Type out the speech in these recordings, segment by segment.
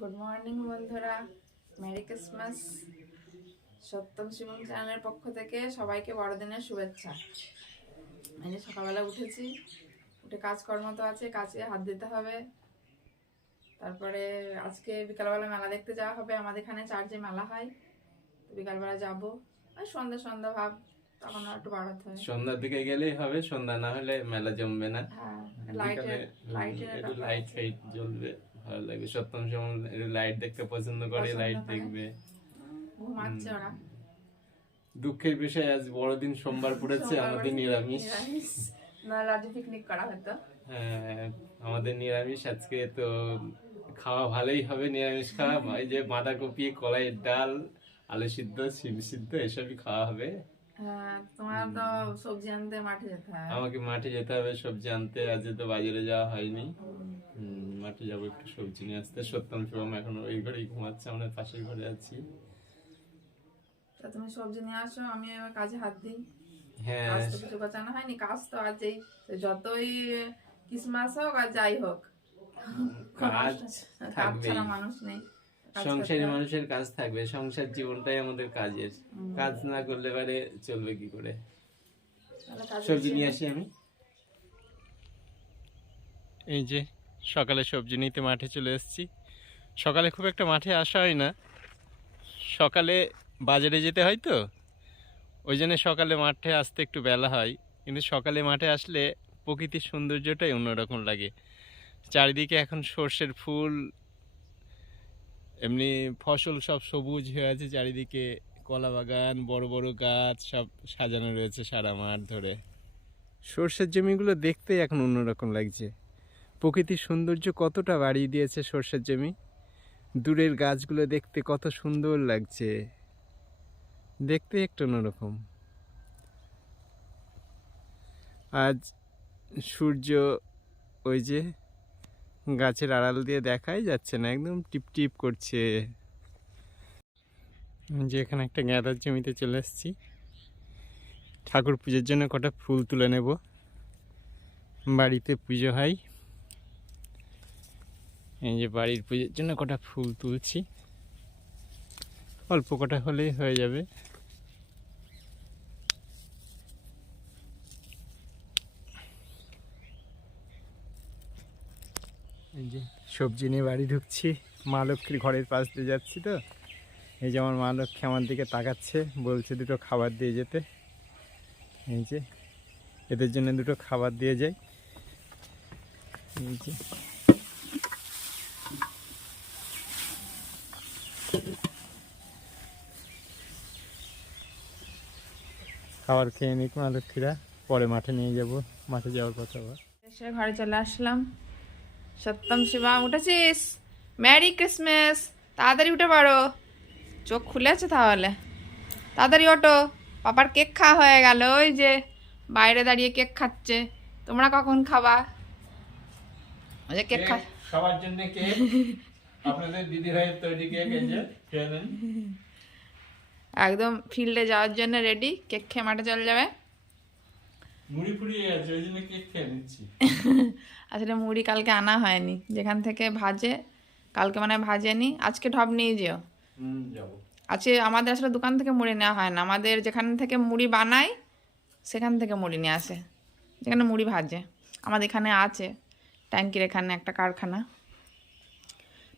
Good morning বন্ধুরা, merry Christmas. সত্যম শিবম চ্যানেলের পক্ষ থেকে সবাইকে বড়দিনের শুভেচ্ছা। এই যে সকালবেলা উঠেছি, উঠে কাজকর্ম তো আছে, কাজে হাত দিতে হবে। তারপরে আজকে বিকালবেলা মেলা দেখতে যাওয়া হবে, আমাদের এখানে চার্চে মেলা হয়, তো বিকালবেলা যাবো। আর সন্ধ্যা সন্ধ্যা ভাব, তখন একটু বাড়াতে হবে। সন্ধ্যার দিকে গেলেই হবে, সন্ধ্যা না হলে মেলা জমবে না। হ্যাঁ, একটু লাইট ফাইট জ্বলবে, ভালো লাগবে। সপ্তম সময় লাইট দেখতে পছন্দ করে, লাইট দেখবে। ঘুমাচ্ছে ওরা। দুঃখের বিষয় আজ বড়দিন সোমবার পড়েছে, আমাদের নিরামিষ। না, রাজু পিকনিক করা হতো। হ্যাঁ, আমাদের নিরামিষ আজকে। তো খাওয়া ভালোই হবে, নিরামিষ খাওয়া। এই যে বাঁধাকপি, কলাইয়ের ডাল, আলু সিদ্ধ, শিম সিদ্ধ এসবই খাওয়া হবে। তোমার তো সবজি আনতে মাঠে যেতে হবে। আমাকে মাঠে যেতে হবে সবজি আনতে, আজ তো বাজারে যাওয়া হয়নি। মাঠে যাবো একটু সবজি নিয়ে আসতে। সত্যম শিবম এখন ওই ঘরেই ঘুমাচ্ছে, আমাদের পাশের ঘরে আছি। তা তুমি সবজি নিয়ে আসো, আমি এবার কাজে হাত দিই। হ্যাঁ, কাজ তো কিছু গোছানো হয়নি, কাজ তো আজই। যতই ক্রিসমাস হোক আর যাই হোক, কাজ কাজ থাকবেই। ছাড়া মানুষ নেই। সংসারী মানুষের কাজ থাকবে, সংসার জীবনটাই আমাদের কাজের। কাজ না করলে পারে চলবে কি করে। সবজি নিয়ে আসি আমি। এই যে সকালে সবজি নিতে মাঠে চলে এসেছি। সকালে খুব একটা মাঠে আসা হয় না, সকালে বাজারে যেতে হয় তো, ওই জন্য সকালে মাঠে আসতে একটু বেলা হয়। কিন্তু সকালে মাঠে আসলে প্রকৃতির সৌন্দর্যটাই অন্যরকম লাগে। চারিদিকে এখন সর্ষের ফুল, এমনি ফসল সব সবুজ হয়ে আছে চারিদিকে। কলা বাগান, বড় বড় গাছ সব সাজানো রয়েছে সারা মাঠ ধরে। সর্ষের জমিগুলো দেখতে এখন অন্যরকম লাগছে। প্রকৃতির সৌন্দর্য কতটা বাড়িয়ে দিয়েছে সর্ষের জমি। দূরের গাছগুলো দেখতে কত সুন্দর লাগছে, দেখতে একটু অন্যরকম। আজ সূর্য ওই যে গাছের আড়াল দিয়ে দেখাই যাচ্ছে না, একদম টিপ টিপ করছে। যে এখানে একটা গাঁদার জমিতে চলে এসেছি, ঠাকুর পুজোর জন্য কটা ফুল তুলে নেব। বাড়িতে পুজো হয়, এই যে বাড়ির পুজোর জন্য কটা ফুল তুলছি। অল্প কটা হলেই হয়ে যাবে। এই যে সবজি নিয়ে বাড়ি ঢুকছি, মা লক্ষ্মীর ঘরের পাশ দিয়ে যাচ্ছি তো। এই যে আমার মা লক্ষ্মী আমার দিকে তাকাচ্ছে, বলছে দুটো খাবার দিয়ে যেতে। এই যে এদের জন্য দুটো খাবার দিয়ে যাই। এই যে খাবার খেয়ে নিক মা লক্ষ্মীরা, পরে মাঠে নিয়ে যাব, মাঠে যাওয়ার কথা আবার। এসে ঘরে চলে আসলাম। সত্যম শিবম উঠেছিস? Merry Christmas. তাড়াতাড়ি উঠে পারো, চোখ খুলে আছে তাহলে। তাড়াতাড়ি ওঠো, পাপার কেক খাওয়া হয়ে গেল, ওই যে বাইরে দাঁড়িয়ে কেক খাচ্ছে। তোমরা কখন খাবা? ওই যে কেক খা, সবার জন্য কেক, আপনাদের দিদি ভাইয়ের তৈরি কেক। এই যে খেয়ে নেন। একদম ফিল্ডে যাওয়ার জন্য রেডি, কেক খেয়ে মাঠে চলে যাবে। মুড়ি ফুরিয়ে গেছে, ওই জন্য কেক খেয়ে নিচ্ছি। আসলে মুড়ি কালকে আনা হয়নি, যেখান থেকে ভাজে কালকে মানে ভাজেনি, আজকে ঢপ নিয়ে যেও। যাবো। আজকে আমাদের আসলে দোকান থেকে মুড়ি নেওয়া হয় না, আমাদের যেখান থেকে মুড়ি বানায় সেখান থেকে মুড়ি নিয়ে আসে, যেখানে মুড়ি ভাজে। আমাদের এখানে আছে ট্যাঙ্কির এখানে একটা কারখানা।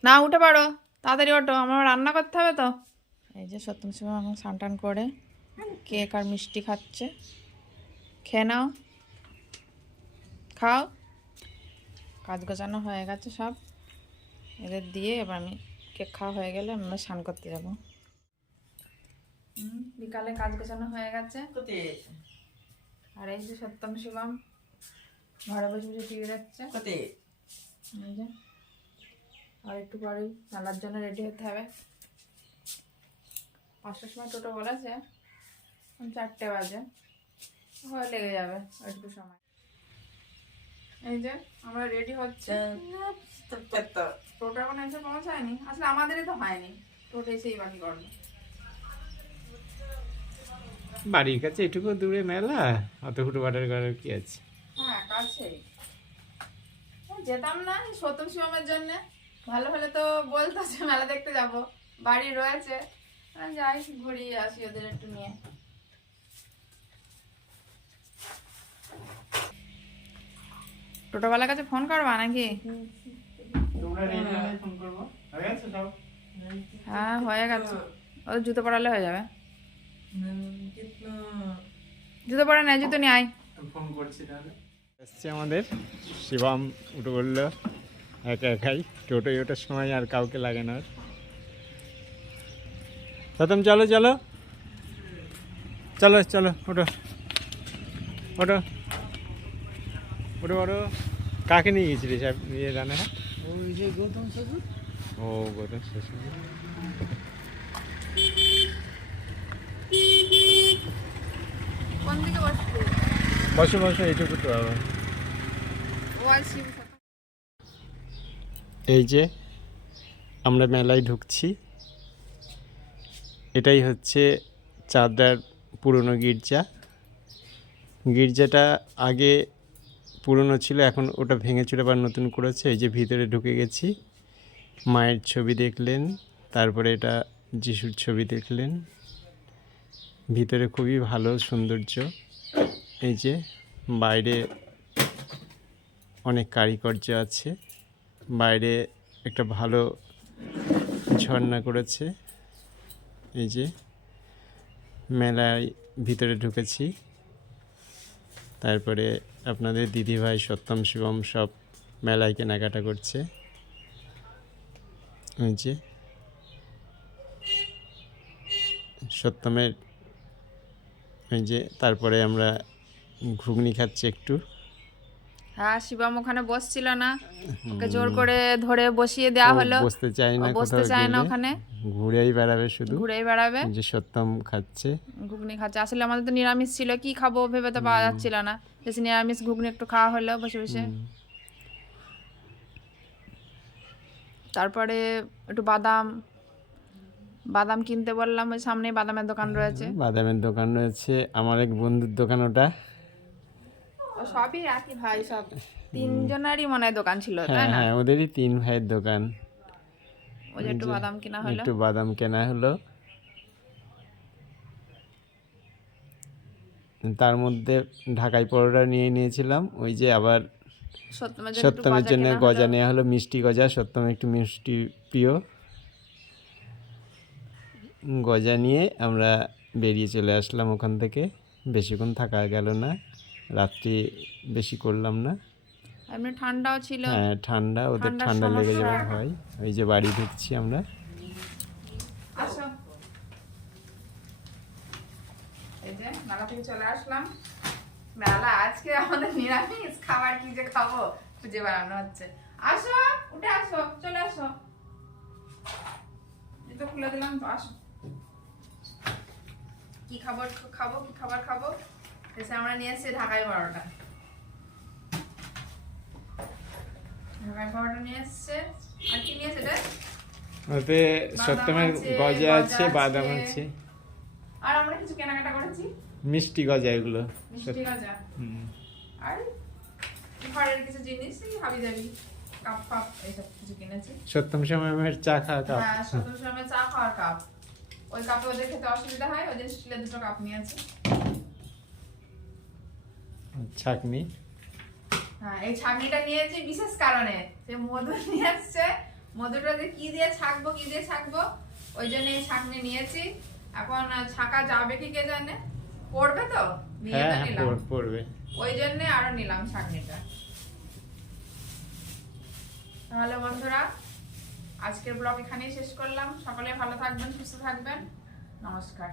না উঠে পারো, তাড়াতাড়ি ওঠো, আমার রান্না করতে হবে তো। এই যে সত্যম শিবম এখন স্নান টান করে কেক আর মিষ্টি খাচ্ছে। খেয়ে নাও, খাও। কাজ গোছানো হয়ে গেছে সব, এদের দিয়ে এবার আমি কেক খাওয়া হয়ে গেলে আমরা স্নান করতে যাব। বিকালে কাজ গোছানো হয়ে গেছে। আর এই যে সত্যম শিবম ঘরে বসে বসে টিভি দেখছে। এই যে আর একটু পরেই মেলার জন্য রেডি হতে হবে। 5টার সময় টোটো বলেছে, 4টে বাজে, হয়ে লেগে যাবে ওইটুকু সময়। এই যে আমরা রেডি হচ্ছে, টোটো এখন এসে পৌঁছায়নি, আসলে আমাদেরই তো হয়নি, টোটো এসেই বাকি করবে। বাড়ির কাছে এটুকু দূরে মেলা, অত হুটোপাটার করার কি আছে? হ্যাঁ কাছেই, যেতাম না সত্যম শিবমের জন্য, ভালো হলে তো বলতেছে মেলা দেখতে যাব, বাড়ি রয়েছে, যাই ঘুরিয়ে আসি ওদের একটু নিয়ে। টোটোওয়ালার কাছে ফোন করবা নাকি? হ্যাঁ হয়ে গেছে, ওদের জুতো পরালে হয়ে যাবে। জুতো পরা নেই, জুতো নিয়ে আয়। ফোন করছি তাহলে। এসছে আমাদের শিবম, উঠে বললো একা একাই, টোটোয় ওঠার সময় আর কাউকে লাগে না। প্রথম চলো চলো চলো চলো, ওঠো ওঠো ওঠো ওঠো। কাকে নিয়ে গেছিলি সব নিয়ে জানে? ওই যে গৌতম শ্বশুর। ও গৌতম শ্বশুর। কোন দিকে বসবে? বসো বসো, এইটুকু তো আবার। ও আর শিব। এই যে আমরা মেলায় ঢুকছি, এটাই হচ্ছে চাঁদরার পুরনো গির্জা। গির্জাটা আগে পুরনো ছিল, এখন ওটা ভেঙে চুরে আবার নতুন করেছে। এই যে ভিতরে ঢুকে গেছি, মায়ের ছবি দেখলেন, তারপরে এটা যিশুর ছবি দেখলেন। ভিতরে খুবই ভালো সৌন্দর্য। এই যে বাইরে অনেক কারিকর্য আছে, বাইরে একটা ভালো ঝর্ণা করেছে। এই যে মেলায় ভিতরে ঢুকেছি, তারপরে আপনাদের দিদিভাই সত্যম শিবম সব মেলায় কেনাকাটা করছে। এই যে সত্যমের, এই যে তারপরে আমরা ঘুগনি খাচ্ছি একটু। হ্যাঁ শিবম ওখানে বসছিল না, ওকে জোর করে ধরে বসিয়ে দেওয়া হলো। ও বসতে চায় না, ও বসতে কোথাও চায় না, গেলে ওখানে ঘুরেই বেড়াবে, শুধু ঘুরেই বেড়াবে। এই যে সত্যম খাচ্ছে ঘুগনি খাচ্ছে, আসলে আমাদের তো নিরামিষ ছিল, কি খাবো ভেবে তো পাওয়া যাচ্ছিল না, বেশি নিরামিষ ঘুগনি একটু খাওয়া হলো বসে বসে। তারপরে একটু বাদাম বাদাম কিনতে বললাম, ওই সামনে বাদামের দোকান রয়েছে। বাদামের দোকান রয়েছে, আমার এক বন্ধুর দোকান ওটা। ও সবই একই ভাই, সব তিনজনেরই মনে হয় দোকান ছিল, তাই হ্যাঁ না? হ্যাঁ, ওদেরই 3 ভাইয়ের দোকান। ওই যে একটু বাদাম কিনা হলো। একটু বাদাম কেনা হলো, তার মধ্যে ঢাকাই পরোটা নিয়ে নিয়েছিলাম। ওই যে আবার সত্যমের জন্য গজা নেওয়া হলো, মিষ্টি গজা। সত্যম একটু মিষ্টি প্রিয়। গজা নিয়ে আমরা বেরিয়ে চলে আসলাম ওখান থেকে। বেশিক্ষণ থাকা গেল না, রাত্রি বেশি করলাম না। এমনি ঠান্ডাও ছিল। হ্যাঁ ঠান্ডা, ওদের ঠান্ডা লেগে যাওয়ার ভয়। ওই যে বাড়ি ঢুকছি আমরা। আসো, এই যে মেলা থেকে চলে আসলাম। মেলা আজকে আমাদের নিরামিষ, খাবার কি যে খাবো খুঁজে বেড়ানো হচ্ছে। আসো, উঠে আসো, চলে আসো। এই তো খুলে দিলাম তো, আসো। কি খাবার খাবো, কি খাবার খাবো? এসে আমরা নিয়ে এসেছি ঢাকাই পরোটা। ঢাকাই পরোটা নিয়ে এসছে। আর কি নিয়েছে রে? ওতে সত্যমের গজা আছে, বাদাম আছে, আর আমরা কিছু কেনাকাটা করেছি, মিষ্টি গজা, এগুলো মিষ্টি গজা। আর ঘরের কিছু জিনিস, হাবি জাবি কাপ ফাপ এইসব কিছু কিনেছি। সত্যম সময়ের চা খাওয়া কাপ। হ্যাঁ, সত্যম সময় চা খাওয়ার কাপ। ওই কাপে ওদের খেতে অসুবিধা হয়, ওদের স্টিলের 2টো কাপ নিয়েছে। ছাকনি। হ্যাঁ, এই ছাকনিটা নিয়েছি বিশেষ কারণে, সে মধু নিয়ে আসছে, মধুটা দিয়ে কি দিয়ে ছাকবো, কি দিয়ে ছাকবো, ওই জন্য এই ছাকনি নিয়েছি। এখন ছাকা যাবে কি কে জানে, পড়বে তো, নিয়ে তো নিলাম, পড়বে, ওই জন্য আরো নিলাম ছাকনিটা। তাহলে বন্ধুরা, আজকের ব্লগ এখানেই শেষ করলাম। সকলে ভালো থাকবেন, সুস্থ থাকবেন, নমস্কার।